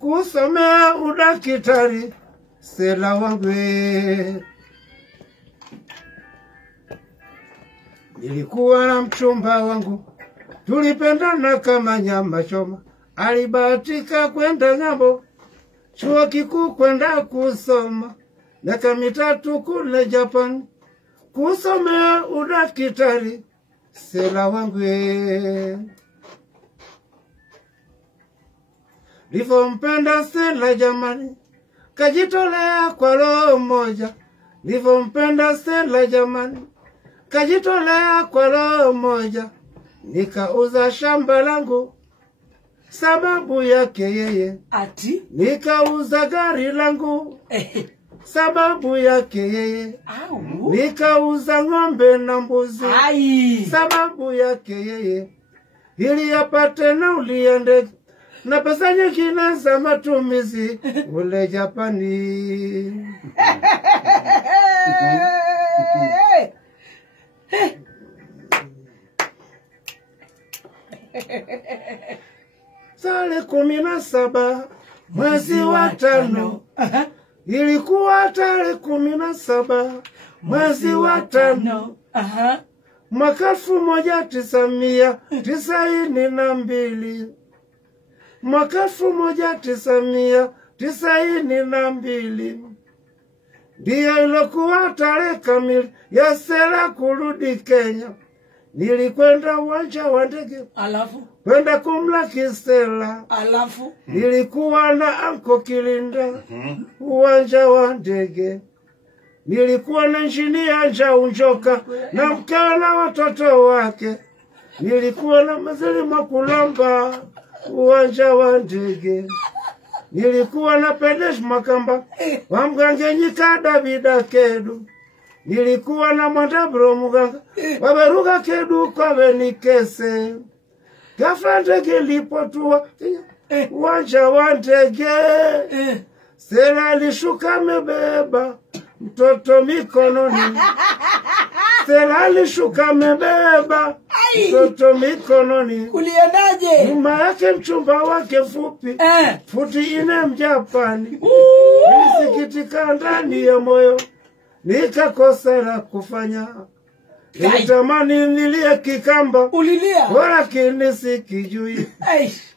kusomea udakitari Stella wangu. Nilikuwa na mchumba wangu, tulipendana kama nyama choma. Alibahatika kwenda ng'ambo, chuo kikuu kwenda kusoma. Miaka 3 kule Japan, kusomea udakitari Stella wangu. Nilivyompenda Stella jamani, kajitolea kwa roho moja. Nilivyompenda Stella jamani, kajitolea kwa roho moja. Nikauza shamba langu sababu yake yeye. Ati? Nikauza gari langu sababu yake yeye. Au? Nikauza ng'ombe na mbuzi sababu yake yeye. Ili apate nauli ya ndege na pesa nyingine za matumizi ule Japani. Tarehe 17 mwezi wa 5. Ilikuwa tarehe 17 mwezi wa 5. Mwaka 1992. Mwaka 1992 ndiyo ilikuwa tarehe kamili ya Stella kurudi Kenya. Nilikwenda uwanja wa ndege, alafu kwenda kumlaki Stella. Alafu nilikuwa na anko Kilinda uwanja wa ndege. Nilikuwa na injinia Njaunjoka na mke na watoto wake. Nilikuwa na Mazeli Makulamba uwanja wa ndege. Nilikuwa na Pedesh Makamba wa Mgangenyika Davida Kedu. Nilikuwa na Mwandabro Muganga waberuga Kedu kwa Benikese. Ghafla ndege ilipotua uwanja wa ndege, Stella alishuka amebeba mtoto mikononi. Stella alishuka amebeba mtoto mikononi. Kuliendaje? Nyuma yake mchumba wake fupi futi 4 Mjapani. Nilisikitika ndani ya moyo, nikakosa la kufanya. Nilitamani nilie Kikamba, ulilia, lakini sikijui.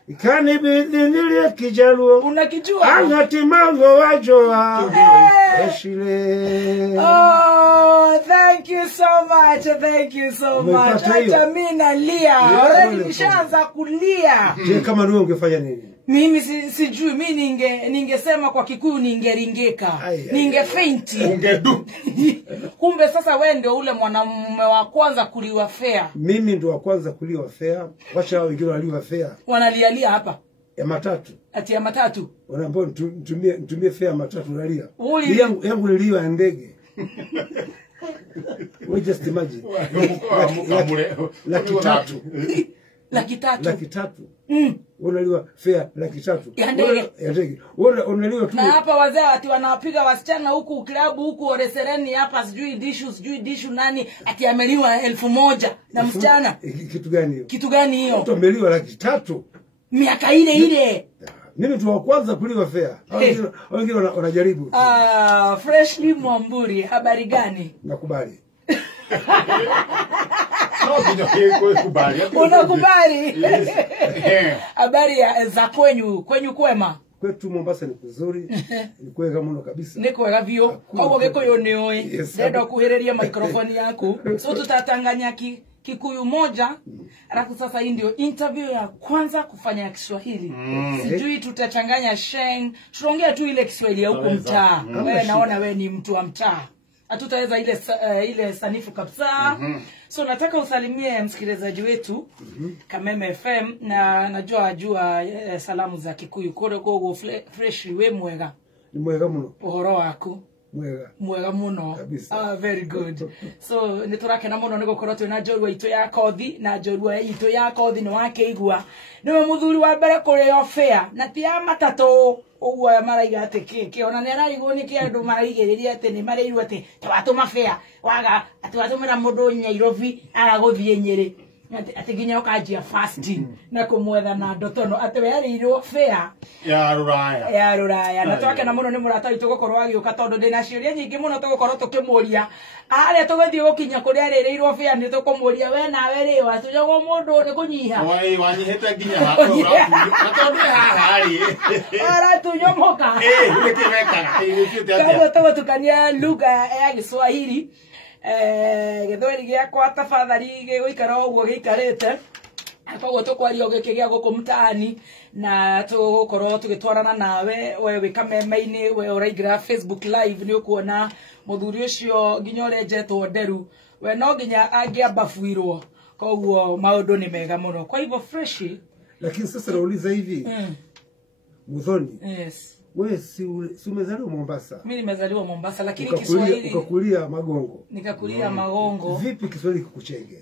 Ikanibidi nilie Kijaluo, unakijua? Angatimango wajoa Eshile. Oh, thank you so much, thank you so much. Hata mimi nalia, already nishaanza kulia. Je, kama wewe ungefanya nini? Mimi sijui, mimi ningesema kwa Kikuyu ningeringeka, ningefainti. Ungedu. Kumbe sasa wewe ndio ule mwanamume wa kwanza kuliwa fair. Mimi ndio wa kwanza kuliwa fair. Wacha hao wengine waliwa fair. Wanalialia hapa ya matatu. Ati ya matatu. Wanaambia nitumie fair matatu nalia. Yangu niliwa ndege. We just imagine. Laki tatu. Laki tatu. Unaliwa fair laki tatu. Ya ndege. Unaliwa tu. Na hapa wazee ati wanawapiga wasichana huku klabu huku Oresereni hapa sijui dishu nani ati ameliwa 1000 na msichana. Kitu gani hiyo? Kitu gani hiyo? Mtu ameliwa laki tatu. Miaka ile. Mimi tu wa kwanza kuliwa fair. Wengine wanajaribu. Freshly Mwamburi, habari gani? Nakubali. Unakubali? Habari za kwenyu kwema? Kwetu Mombasa ni kuzuri. Ni kwega mno kabisa. Niko gavio. Kwa Gikuyu ni oi. Ndio kuhereria microphone yako. So tutatanganya Kikuyu moja. Alafu sasa hii ndio interview ya kwanza kufanya ya Kiswahili. Sijui tutachanganya Sheng. Tunaongea tu ile Kiswahili ya huko mtaa. Wewe naona wewe ni mtu wa mtaa. Hatutaweza ile sanifu kabisa. So nataka usalimie msikilizaji wetu Kameme FM na najua salamu za Kikuyu kore gogo fresh we mwega. Ni mwega mno. Uhoro wako. Mwega muno. Very good. So niturake na muno nigukorwo twina njorua itu ya kothi na njorua itu ya kothi no wake igua. Niwe muthuri wa mbere kuri yo fair na ti ya matatu uguo maraiga ati ki ona ne raigwo ni ki andu maraigiriria ati ni marairwo ati twatuma fair waga ati watumira mundu Nyairobi araguthie Nyeri ati ginya ukajia fasting na kumwetha na ndotono ati we arirwo fair ya ruraya na twake na muno ni murata itu gukorwo agiuka tondu ndina ciuria nyingi muno tugukorwo tukimuria aria tuguthii gukinya kuri aririrwo fair ni tukumuria we nawe ri watunyagwo mundu ni kunyiha oi wanyihete ginya watura tondu haha ri ara tunyomoka nikimeka kama tukania lugha ya Kiswahili githweri giakwa tafadhali giguikara uguo giikarite akogwo tukwaria giki gia guku mtaani na tugukorwo tugitwarana nawe we wikameme-ini we uraigira Facebook live ni ukuona muthuri ucio nginya urenjetwo nderu we no nginya angiamba fuirwo kogwo maundu ni mega muno kwa hivyo fresh. Lakini sasa nauliza hivi Muthoni, yes, wewe si umezaliwa Mombasa? Mimi nimezaliwa Mombasa lakini Kiswahili ukakulia Magongo. Nikakulia Magongo. Vipi Kiswahili kukuchenge?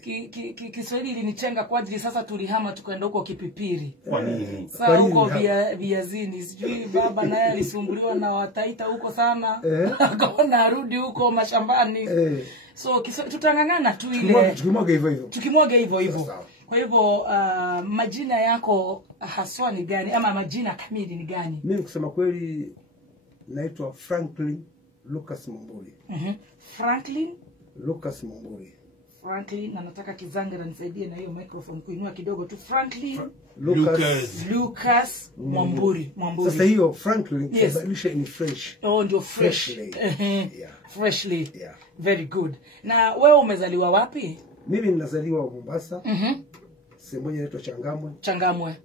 Kiswahili ilinichenga kwa ajili sasa tulihama tukaenda huko Kipipiri. Kwa nini? Sasa huko viazini sijui baba naye alisumbuliwa na Wataita huko sana. Akaona arudi huko mashambani. So tutangangana tu ile tukimwaga hivyo hivyo. Kwa hivyo majina yako haswa ni gani ama majina kamili ni gani? Mimi kusema kweli naitwa Franklin Lucas Mumburi. Franklin Lucas Mumburi. Franklin, na nataka Kizangera nisaidie na hiyo microphone kuinua kidogo tu. Franklin Lucas Mumburi. Sasa hiyo Franklin kubadilisha ni French. Oh, ndio fresh. Yeah. Freshly. Yeah. Very good. Na wewe umezaliwa wapi? Mimi ninazaliwa Mombasa. Sehemu moja inaitwa Changamwe.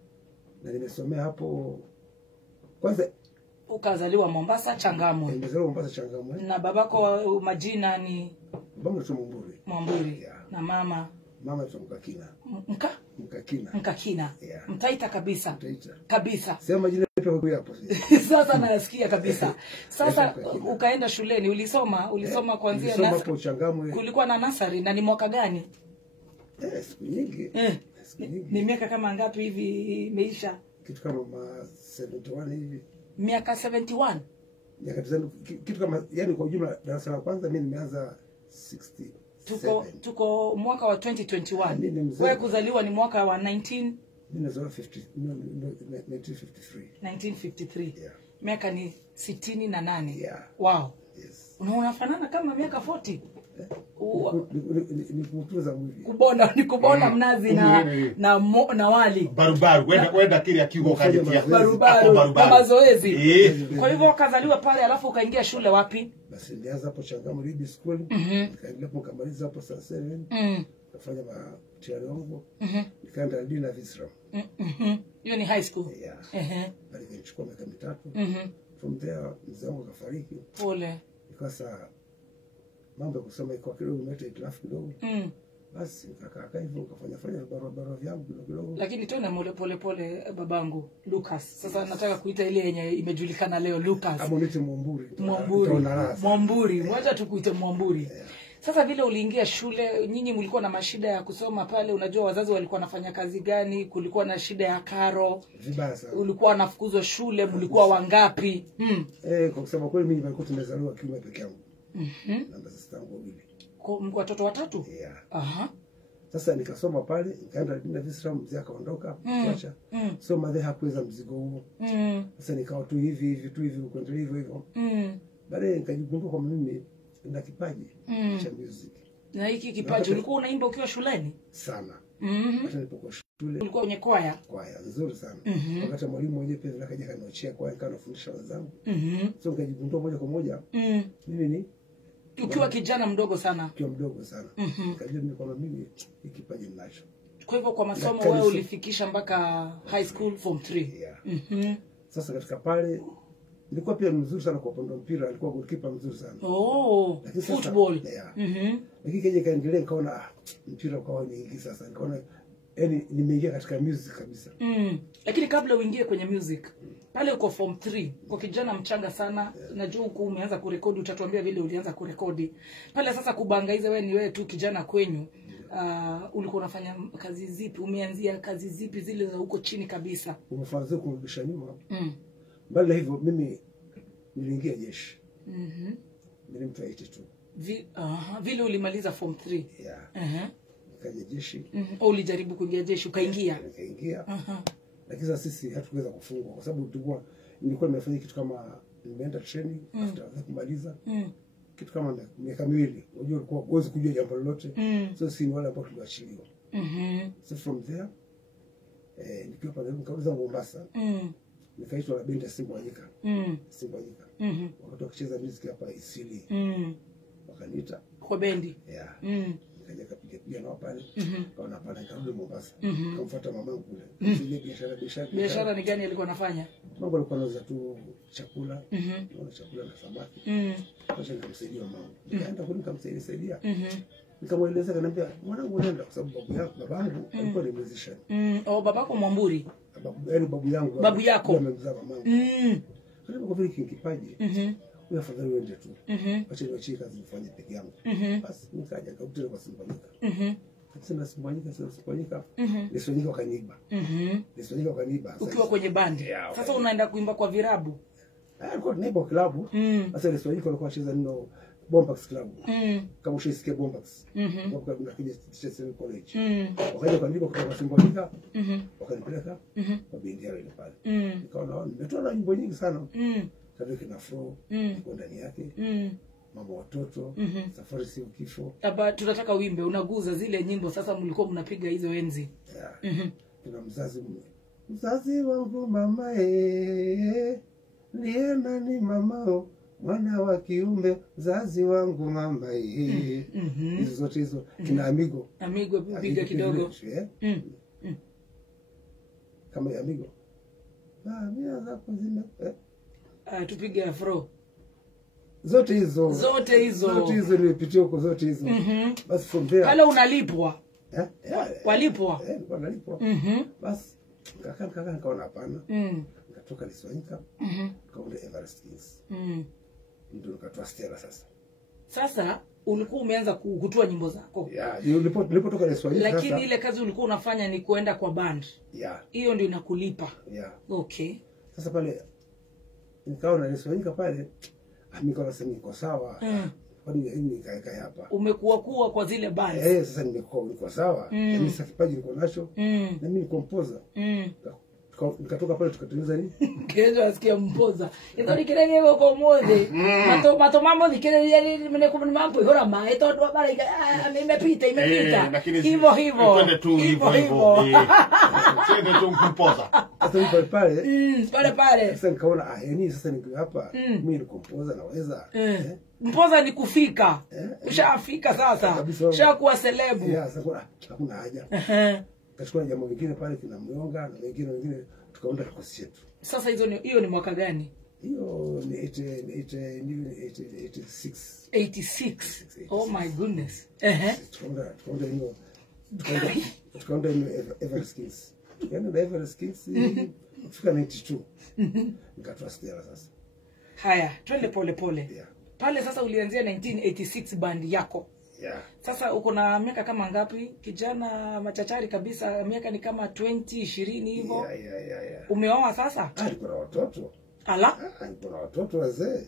Na nimesomea hapo. Kwanza ukazaliwa Mombasa Changamwe. Nimezaliwa Mombasa Changamwe. Na babako majina ni Babangu ni Mumburi. Yeah. Na mama tu Mkakina. Mkakina. Yeah. Mtaita kabisa. Mtaita. Kabisa. Sema majina yapi kwa hapo. Sasa nasikia kabisa. Sasa ukaenda shuleni ulisoma kuanzia na hapo Changamwe. Kulikuwa na nasari na ni mwaka gani? Siku nyingi. Ni miaka kama ngapi hivi imeisha? Kitu kama 71 hivi. Miaka 71. Miaka kitu kama yani kwa ujumla darasa la kwanza mimi nimeanza 60. Tuko mwaka wa 2021. Wewe kuzaliwa ni mwaka wa 19? Mimi nazaliwa 1953. Yeah. Miaka ni 68. Yeah. Wow. Yes. Unafanana kama miaka 40. Ni kutuza mwili. Kubona mnazi na wali. Barubaru. Wenda kile akigo kajetia. Barubaru. Mazoezi. Kwa hivyo ukazaliwa pale alafu ukaingia shule wapi? Basi nilianza hapo Changamwe Reed School. Nikaendelea kumaliza hapo saa 7. Nikafanya mtihani wangu. Nikaenda Dina Visram. Hiyo ni high school. Yeah. Bali nilichukua miaka 3. From there mzee wangu akafariki. Pole. Ikasa mambo kusema iko kidogo meta itilafu kidogo. Basi nikakaa hivyo nikafanya barabara vyangu kidogo. Lakini tena pole babangu Lucas. Sasa nataka kuita ile yenye imejulikana leo Lucas. Amonite Mumburi. Mumburi. Wacha tukuite Mumburi. Yeah. Sasa vile uliingia shule, nyinyi mlikuwa na mashida ya kusoma pale, unajua wazazi walikuwa wanafanya kazi gani, kulikuwa na shida ya karo. Vibaya sana. Ulikuwa unafukuzwa shule, mlikuwa wangapi? Kwa kusema kweli mimi nilikuwa tumezaliwa kiume peke yangu. Na sasa tangu wawili. Kwa watoto watatu? Yeah. Sasa nikasoma pale, nikaenda Dina Visram, mzee akaondoka, kuacha. So madhe hakuweza mzigo huo. Sasa nikawa tu hivi kuendelea hivyo. Baadaye nikajigundua kwa mimi na kipaji cha music. Na hiki kipaji ulikuwa unaimba ukiwa shuleni? Sana. Hata nilipokuwa shule. Ulikuwa kwenye kwaya? Kwaya nzuri sana. Wakati mwalimu mwenyewe pia akaja kaniochea kwaya kanafundisha wenzangu. So nikajigundua moja kwa moja. Mimi ni ukiwa kijana mdogo sana. Nikajua mimi kwamba mimi kipaji ninacho. Kwa hivyo kwa masomo wewe ulifikisha mpaka high school form 3. Yeah. Sasa katika pale nilikuwa pia mzuri sana kwa upande wa mpira, alikuwa goalkeeper mzuri sana. Football. Lakini kaje kaendelea nikaona mpira kwa wao nyingi sasa. Nikaona yani nimeingia katika music kabisa. Lakini kabla uingie kwenye music, pale uko form 3, kwa kijana mchanga sana, najua huko umeanza kurekodi, utatuambia vile ulianza kurekodi. Pale sasa kubangaiza wewe ni wewe tu kijana kwenyu. Ulikuwa unafanya kazi zipi? Umeanzia kazi zipi zile za huko chini kabisa? Umefanza kurudisha nyuma. Bali hivyo mimi niliingia jeshi. Nilimtaiti tu. Vile ulimaliza form 3. Yeah. nikaja jeshi. Ulijaribu kuingia jeshi ukaingia? Nikaingia. Lakini sasa sisi hatukuweza kufungwa kwa sababu nilikuwa nimefanya kitu kama nimeenda training after kumaliza. Kitu kama miaka miwili. Unajua ulikuwa huwezi kujua jambo lolote. So si wale ambao tuliachiliwa. So from there nikiwa pale nikauza Mombasa. Nikaitwa na bendi ya Simbawanyika. Simbawanyika. Wakati wakicheza music hapa Isili. Wakaniita kwa bendi. Yeah. Nikaja kapiga nao pale. Kaona pale nikarudi Mombasa. Kamfuata mamangu kule. Ile biashara. Biashara ni gani alikuwa anafanya? Mambo alikuwa anauza tu chakula. Chakula na samaki. Kisha nikamsaidia mamangu. Nikaenda kule nikamsaidia. Nikamweleza kanambia mwanangu nenda kwa sababu babangu alikuwa ni musician. Babako Mwamburi. Babu yangu. Babu yako. Amemzaa mamangu. Kwa vile kipaji. Wewe afadhali uende tu. Acha niachie kazi nifanye peke yangu. Basi nikaja kautile kwa Simbawanyika. Sasa Simbawanyika. Lesonyika wakaniiba. Lesonyika wakaniiba. Ukiwa kwenye bandi. Sasa unaenda kuimba kwa virabu. Alikuwa tunaiba klabu. Sasa Lesonyika walikuwa wanacheza neno Bombax Club. Kama ushisikia Bombax. Bombax unakuja Teachers College. Wakaja kaniiba kwa Simbawanyika. Wakanipeleka kwa bendi yao ile pale. Nikaona nimetoa nyimbo nyingi sana. Kadri kina flow iko ndani yake. Mama watoto, safari sio kifo. Aba tunataka uimbe, unaguza zile nyimbo sasa mlikuwa mnapiga hizo enzi. Kuna mzazi wangu mama liena ni mamao mwana wa kiumbe mzazi wangu mama hizo zote hizo kina Amigo piga kidogo. Kama Amigo mimi zako zime tupige afro. Zote hizo nimepitia huko zote hizo. Basi from there pale unalipwa. Walipwa. Wanalipwa. Basi kaka nikaona hapana. Nikatoka Lesonyika. Nikaenda Everest Kings. Ndio nikatoa Stella sasa. Sasa ulikuwa umeanza kutoa nyimbo zako. Nilipotoka Lesonyika. Lakini ile kazi ulikuwa unafanya ni kuenda kwa band. Hiyo ndio inakulipa. Okay. Sasa pale nikaona Lesonyika pale nikaona sasa niko sawa. Kwani nikaeka hapa. Umekuwa kwa zile band. Sasa niko sawa. Mimi sasa kipaji niko nacho. Na mimi ni composer. Nikatoka pale tukatengeneza nini? Kesho asikia mpoza. Ndio nikirege kwa mode. Mato mambo nikirege mimi kwa mambo hora ma eto ndo bara imepita. Hivyo. Twende tu hivyo. Twende tu composer. Sasa pale. Pale. Sasa nikaona yani sasa niko hapa mimi ni composer naweza. Mpoza ni kufika. Ushafika sasa. Ushakuwa celebu. Sasa hakuna haja. Kachukua jambo lingine pale kina Mnyonga na wengine tukaunda kikosi chetu. Sasa hiyo ni mwaka gani? Hiyo ni 86. 86. Oh my goodness. Tukaunda Everest Kings. Yaani na Everest Kings kufika 92. Nikatoa Stella sasa. Haya, twende pole. Pale sasa ulianzia 1986 band yako. Sasa uko na miaka kama ngapi? Kijana machachari kabisa, miaka ni kama 20 hivyo. Umeoa sasa? Niko na watoto. Ala? Niko na watoto wazee.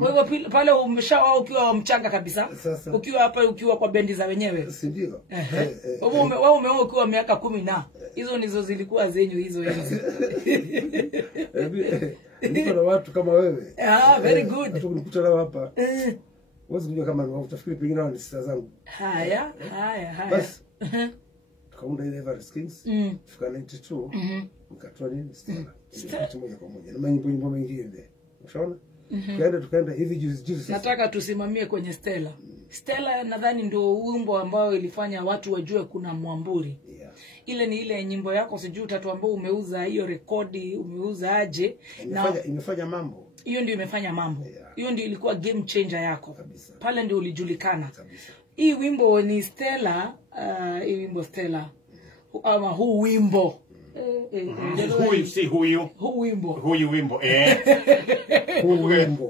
Wewe pale umeshaoa ukiwa mchanga kabisa? Sasa. Ukiwa hapa ukiwa kwa bendi za wenyewe? Si ndio? Wewe umeoa ukiwa miaka 10 na. Hizo nizo zilikuwa zenyu hizo hizo. Niko na watu kama wewe. Very good. Tukunikuta nao hapa. Wewe unajua kama ni utafikiri pengine wao ni sister zangu. Haya. Bas. Tukaunda ile Everest Kings. Fika 92. Nikatoa nini Stella. Ile moja kwa moja. Na nyimbo mengine. Ushaona? Tukaenda hivi juzi. Nataka tusimamie kwenye Stella. Stella nadhani ndio wimbo ambao ilifanya watu wajue kuna Mwamburi. Ile ni ile nyimbo yako sijui utatuambia umeuza hiyo rekodi, umeuza aje na imefanya mambo. Hiyo ndio imefanya mambo. Hiyo ndio ilikuwa game changer yako. Kabisa. Pale ndio ulijulikana. Kabisa. Hii wimbo ni Stella, hii wimbo Stella. Ama huu wimbo. Huyu si huyu. Huu wimbo. Huyu wimbo.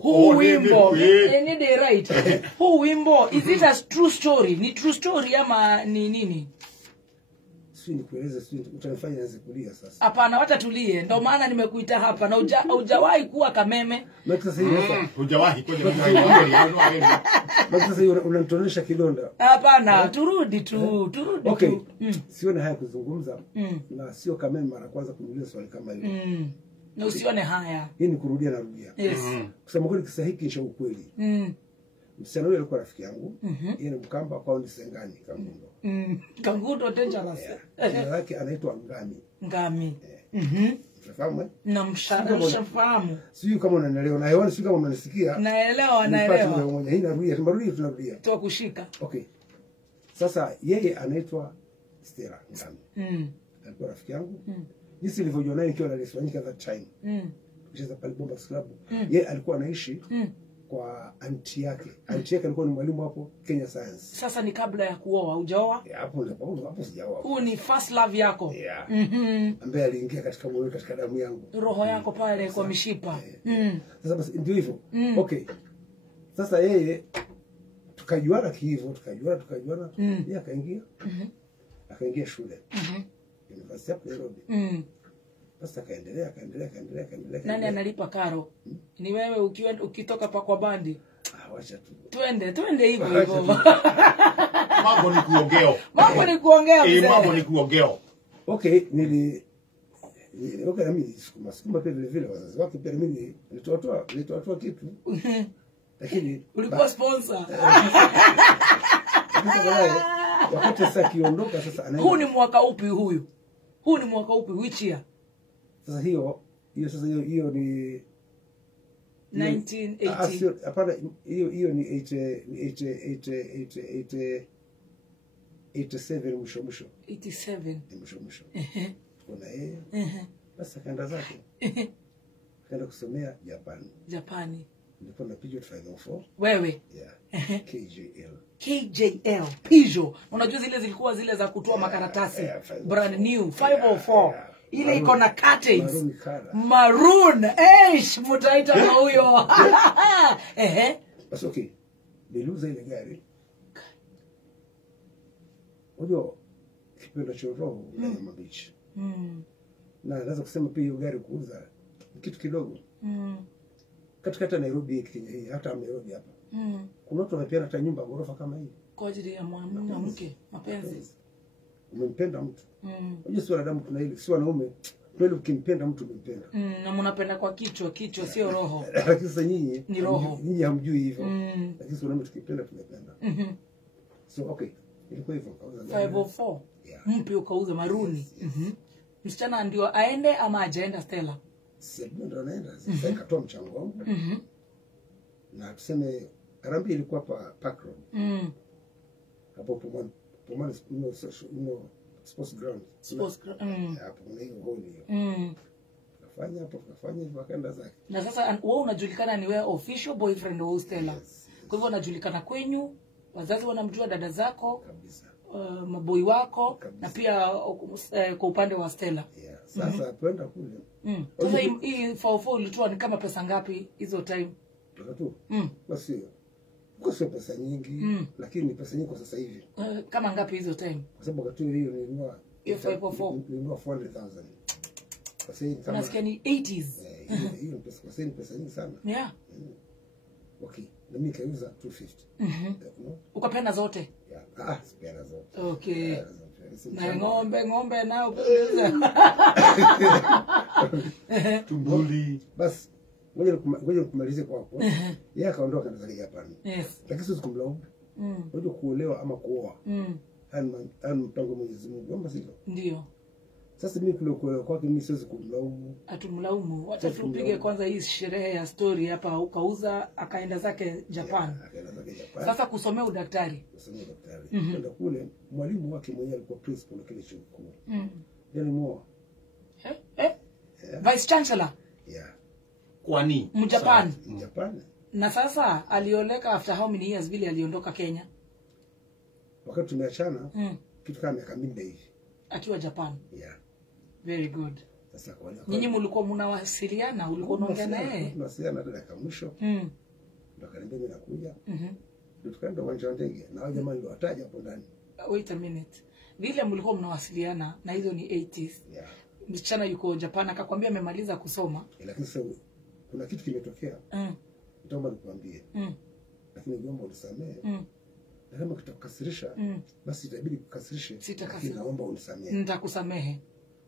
Huu wimbo. Ni the right. Huu wimbo is it a true story? Ni true story ama ni nini? sio nikueleze, sio utanifanya nianze kulia sasa. Hapana, wacha tulie. Ndio maana nimekuita hapa na hujawahi kuwa kameme. Maki sasa hivi Hujawahi koja Maki sasa hivi unanitonesha kidonda. Hapana, turudi tu. Okay. Sione haya kuzungumza. Na sio kameme mara kwanza kuniuliza swali kama hilo. Na usione haya. Hii ni kurudia na rudia. Yes. Kusema kweli kisa hiki cha ukweli. Msichana yule alikuwa rafiki yangu. Yeye ni Mkamba kwa Sengani Kangundo. Kangundo dangerous. Jina lake anaitwa Ngami. Unafahamu? Na mshafahamu. Sio kama unanielewa na hewani, sio kama unanisikia. Naelewa. Hii tunarudia. Toa kushika. Okay. Sasa yeye anaitwa Stella Ngami. Alikuwa rafiki yangu. Jinsi nilivyojua naye nikiwa Dar es Salaam at that time. Kucheza pale Bombas Club. Yeye alikuwa anaishi kwa anti yake. Anti yake alikuwa ni mwalimu hapo Kenya Science. Sasa ni kabla ya kuoa, hujaoa? Hapo sijaoa. Huu ni first love yako. Ambaye aliingia katika moyo, katika damu yangu. Roho yako pale kwa mishipa. Sasa basi ndio hivyo. Okay. Sasa yeye tukajuana hivyo, tukajuana. Yeye akaingia. Akaingia shule. University of Nairobi. Sasa kaendelea. Nani analipa karo? Ni wewe ukitoka pa kwa bandi? Wacha tu. Twende hivyo. Mambo ni kuongea. Mambo ni kuongea. Okay, okay, mimi sukuma pia vile wazazi wake pia mimi nilitoa kitu. Lakini ulikuwa sponsor. Wakati sasa kiondoka sasa anaenda. Huu ni mwaka upi huyu? Huu ni mwaka upi? Which year? Sasa hiyo ni 1980. Hapana, hiyo ni 87 mwisho. 87. Mwisho. Kuna yeye. Sasa kaenda zake. Kaenda kusomea Japani. Nilikuwa na Peugeot 504. Wewe? Yeah. KJL. Peugeot. Unajua zile zilikuwa zile za kutoa makaratasi. Brand new 504. Ile iko na curtains. Maroon. Mutaita na huyo. Basi okay. Niliuza ile gari. Unajua kipenda cha roho ya mabichi. Na naweza kusema pia hiyo gari kuuza kitu kidogo. Katika Nairobi Kenya hii, hata Nairobi hapa. Kuna watu wanapeana hata nyumba ghorofa kama hii. Kwa ajili ya mwanamke, mapenzi. Umempenda mtu. Unajua si wanadamu tuna hili, si wanaume. Kweli ukimpenda mtu umempenda. Na mnapenda kwa kichwa sio roho. Lakini sasa nyinyi ni roho. Nyinyi hamjui hivyo. Lakini si wanaume tukipenda tunapenda. So okay, ilikuwa hivyo kauza gari. 504. Mpi ukauza maruni. Msichana ndio aende ama ajaenda Stella? Sasa ndio anaenda. Sasa ikatoa mchango wangu. Na tuseme Karambi ilikuwa hapa Park Road. Hapo Pomani sports ground. Hapo kuna hiyo hall hiyo. Tukafanya hivyo akaenda zake. Na sasa wewe unajulikana ni wewe official boyfriend wa Stella. Kwa hivyo unajulikana kwenyu, wazazi wanamjua, dada zako kabisa. Maboi wako kabisa. Na pia kwa upande wa Stella. Sasa twenda kule. Sasa hii 404 ilitoa ni kama pesa ngapi hizo time? Tu. Basi kwa pesa nyingi, lakini ni pesa nyingi kwa sasa hivi. Kama ngapi hizo time? Kwa sababu wakati hiyo nilinunua 504 nilinunua 400,000. Kwa sasa kama nasikia ni 80s. Hiyo pesa kwa sasa ni pesa nyingi sana. Yeah. Okay, na mimi kauza 250. Ukapenda zote? Yeah. Sipenda zote. Okay. Na ng'ombe nao pesa. Tumbuli. Basi ngoja kumalizie kwa hapo. Yeye akaondoka na zali Japan. Yes. Lakini sisi kumlaumu. Ngoja kuolewa ama kuoa. Ana mpango Mwenyezi Mungu. Kwamba sivyo? Ndio. Sasa mimi kule kuolewa kwake mimi siwezi kumlaumu. Atumlaumu. Wacha tupige kwanza hii sherehe ya story hapa. Ukauza akaenda zake Japan. Akaenda zake Japan. Sasa kusomea udaktari. Kusomea udaktari. Kwenda kule mwalimu wake mwenyewe alikuwa principal wa kile chuo kikuu. Yaani muoa. Vice Chancellor. Yeah. Kwani? Mjapan. Japan. Na sasa alioleka after how many years vile aliondoka Kenya? Wakati tumeachana kitu kama miaka minne hivi. Akiwa Japan. Yeah. Very good. Sasa kwa nyinyi mlikuwa mnawasiliana, ulikuwa unaongea naye? Tunawasiliana dakika mwisho. Ndio akaniambia mimi nakuja. Ndio tukaenda uwanja wa ndege na wale jamaa ndio wataja hapo ndani. Wait a minute. vile mlikuwa mnawasiliana na hizo ni 80s. Yeah. Msichana yuko Japan akakwambia amemaliza kusoma. Lakini sasa kuna kitu kimetokea. Nitaomba nikwambie. Lakini naomba unisamehe. Na kama kitakukasirisha, basi itabidi kukasirishe. Lakini naomba unisamehe. Nitakusamehe.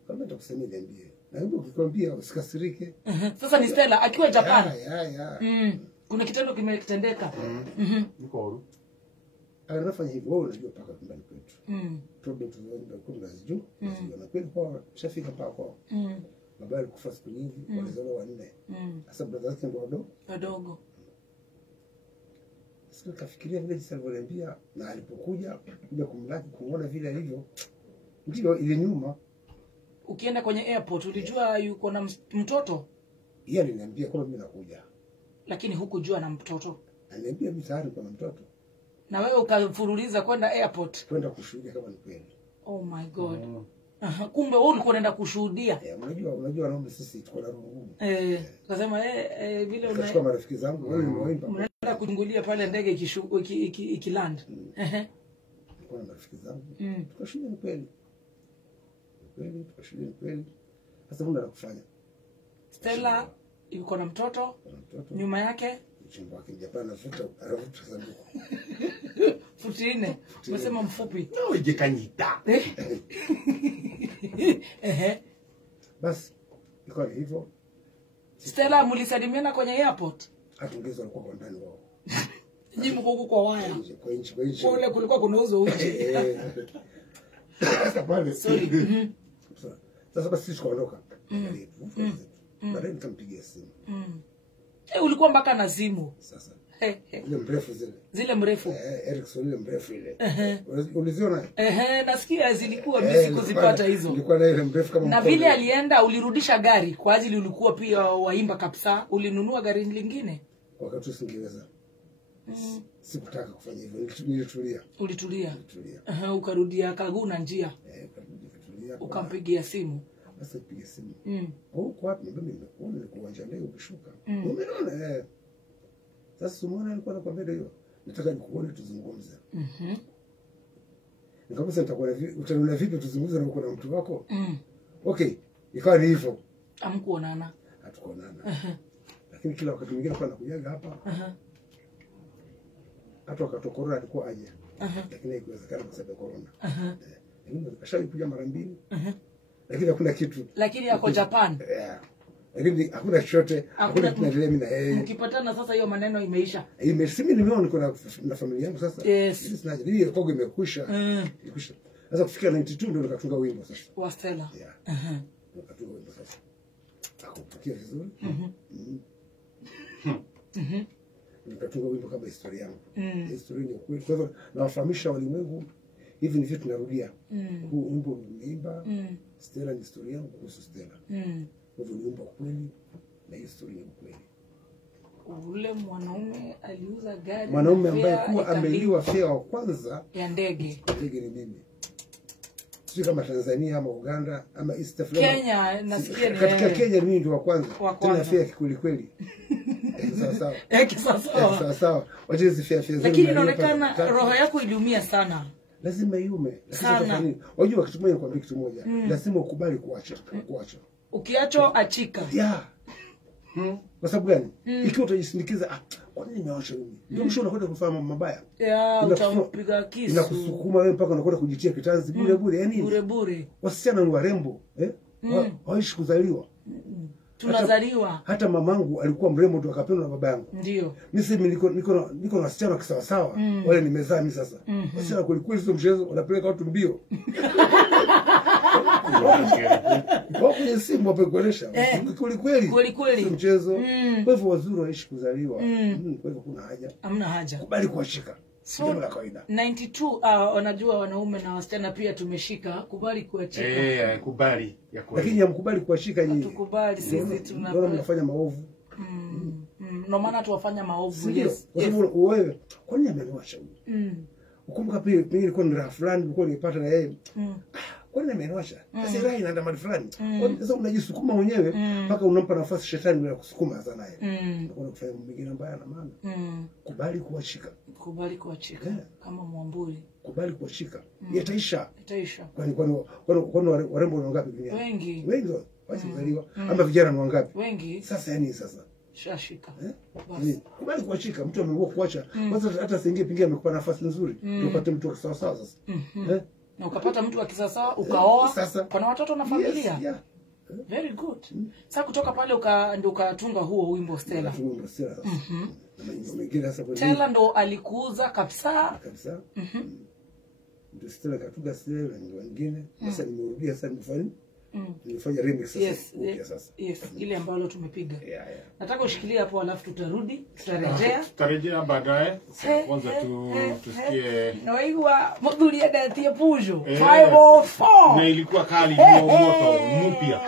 Kama nitakusamehe niambie. Na hebu ukikwambia usikasirike. Sasa ni Stella akiwa Japan. Kuna kitendo kimetendeka. Niko huru. Anafanya hivyo, wewe unajua paka nyumbani kwetu. Problem tunazoenda kwa mnazijua. Na kweli kwa shafika paka kwao. Baba alikufa siku nyingi, walizaliwa wanne. Sasa brother yake ndo wadogo. Sasa kafikiria vile jinsi alivyoniambia na alipokuja kuja kumlaki kuona vile alivyo. Ndio ile nyuma. Ukienda kwenye airport ulijua yuko na mtoto? Yeye aliniambia kwamba mimi nakuja. Lakini hukujua na mtoto. Aliniambia mimi tayari kuna mtoto. Na wewe ukafuruliza kwenda airport. Kwenda kushuhudia kama ni kweli. Oh my god. Kumbe wewe ulikuwa unaenda kushuhudia. Unajua naomba sisi tuko na roho ngumu. Ukasema vile unachukua marafiki zangu wewe unaoimba. Unaenda kuchungulia pale ndege ikiland. Kwa marafiki zangu. Tukashuhudia ni kweli. Tukashuhudia ni kweli. Sasa mbona nakufanya? Stella yuko na mtoto. Nyuma yake mchumba wake Japan anavuta sanduku. Futi 4. Unasema mfupi. No, jikanyita. Basi iko hivyo. Stella mlisalimiana kwenye airport? Atungezwa alikuwa kwa ndani wao. Nyinyi mko huko kwa waya. Kwa inchi. Kule kulikuwa kunauzwa uji. Sasa pale. Sorry. Sasa basi tukaondoka. Baadaye nikampigia simu. Ulikuwa mpaka na simu. Sasa. Ile mrefu zile mrefu. Erickson ile mrefu ile. Uliziona? Nasikia zilikuwa mimi sikuzipata hizo. Nilikuwa na ile mrefu kama na vile alienda ulirudisha gari kwa ajili ulikuwa pia waimba kabisa, ulinunua gari lingine wakati usingeweza. Sikutaka kufanya hivyo, nilitulia. Ulitulia. Ukarudia Kaguna njia. Ukampigia simu. Sasa pigia simu. Huko wapi mimi nimekuona ni kuanja leo ukishuka. Umeona Sasa Sumona alikuwa anakuambia hiyo. Nataka nikuone tuzungumze. Nikamwambia utaona vipi tuzungumze na uko na mtu wako? Okay, ikawa ni hivyo. Hamkuonana. Hatukuonana. Lakini kila wakati mwingine kwa nakujaga hapa. Hata wakati corona alikuwa aje. Lakini haikuwezekana kwa sababu corona. Lakini kashaikuja mara mbili. Lakini hakuna kitu. Lakini yako Japan. Lakini hakuna chochote, hakuna tunaendelea mimi na yeye. Mkipatana sasa hiyo maneno imeisha. Imesimi nimeona niko na familia yangu sasa. Yes. Sina ile kogo imekwisha. Imekwisha. Sasa kufikia 92 ndio nikatunga wimbo sasa. Wa Stella. Nikatunga wimbo sasa. Akapokea vizuri. Nikatunga wimbo kama historia yangu. Historia ni kweli. Kwa hivyo nawafahamisha walimwengu hivi ni vitu narudia. Huu wimbo nimeimba. Stella ni historia yangu kuhusu Stella. Kwa hivyo niumba kweli na historia ni kweli. Ule mwanaume aliuza gari. Mwanaume ambaye kuwa ameliwa fare wa kwanza ya ndege. Ndege ni mimi. Sio kama Tanzania ama Uganda ama East Africa. Kenya nasikia ni katika Kenya mimi ndio wa kwanza. Tena fare kweli kweli. Sawa. Sawa. Waje hizi fare. Lakini inaonekana roho yako iliumia sana. Lazima iume. Lakini unajua kitu moja nikwambia kitu moja. Lazima ukubali kuacha. Ukiacho achika. Kwa sababu gani? Ikiwa utajisindikiza kwa nini nimeacha mimi? Ndio mwisho unakwenda kufanya mambo mabaya. Utampiga kisu. Inakusukuma wewe mpaka unakwenda kujitia kitanzi bure. Yaani bure. Wasichana ni warembo, waishi kuzaliwa. Tunazaliwa. Hata mamangu alikuwa mrembo ndio akapendwa na baba yangu. Ndio. Mimi sasa niko na wasichana kisawa sawa. Wale nimezaa mimi sasa. Wasichana kweli sio mchezo, wanapeleka watu mbio. Kwenye simu wapekuonesha kweli mchezo. Kwa hivyo wazuri waishi kuzaliwa. Kwa hivyo kuna haja. Hamna haja. Kubali kuashika. So, la kawaida. 92 wanajua wanaume na wasichana pia tumeshika, kubali kuachika. Kubali ya kweli. Lakini hamkubali kuashika nyinyi. Tukubali sisi tunapenda mnafanya maovu. Ndio maana tuwafanya maovu. Yes. Kwa sababu wewe kwa nini ameniacha huyu? Ukumbuka pia ilikuwa ni raha fulani nilikuwa nipata na yeye. Kwa nini amenosha? Sasa raha inaenda mahali fulani. Sasa unajisukuma mwenyewe mpaka unampa nafasi shetani ya kusukuma hasa naye. Unakwenda kufanya mambo mengine mbaya na maana. Kubali kuachika. Kubali kuachika. Kama Mwamburi. Kubali kuachika. Yataisha. Itaisha. Kwani warembo ni wangapi duniani? Wengi. Wengi basi kuzaliwa. Ama vijana ni wangapi? Wengi. Sasa yani sasa. Shashika. Kubali kuachika. Mtu ameamua kuacha. Kwanza hata siingie pingia amekupa nafasi nzuri. Upate mtu sawa sawa sasa. Na ukapata mtu wa kisasa ukaoa. Sasa. Kuna watoto na familia. Yes, yeah. Very good. Sasa kutoka pale ndio ukatunga huo wimbo Stella. Wimbo Stella sasa. Na mwingine sasa kwa Stella ndo alikuuza kabisa. Kabisa. Ndio Stella katunga Stella na wengine. Sasa nimerudia sasa nifanye. Nifanye remix sasa. Yes, sasa. Yes, ile ambayo tumepiga. Yeah. Nataka ushikilie hapo alafu tutarudi, tutarejea. Tutarejea baadaye. Kwanza tusikie Naigwa Muthuri adatie Pujo 504. na ilikuwa kali, moto mpya.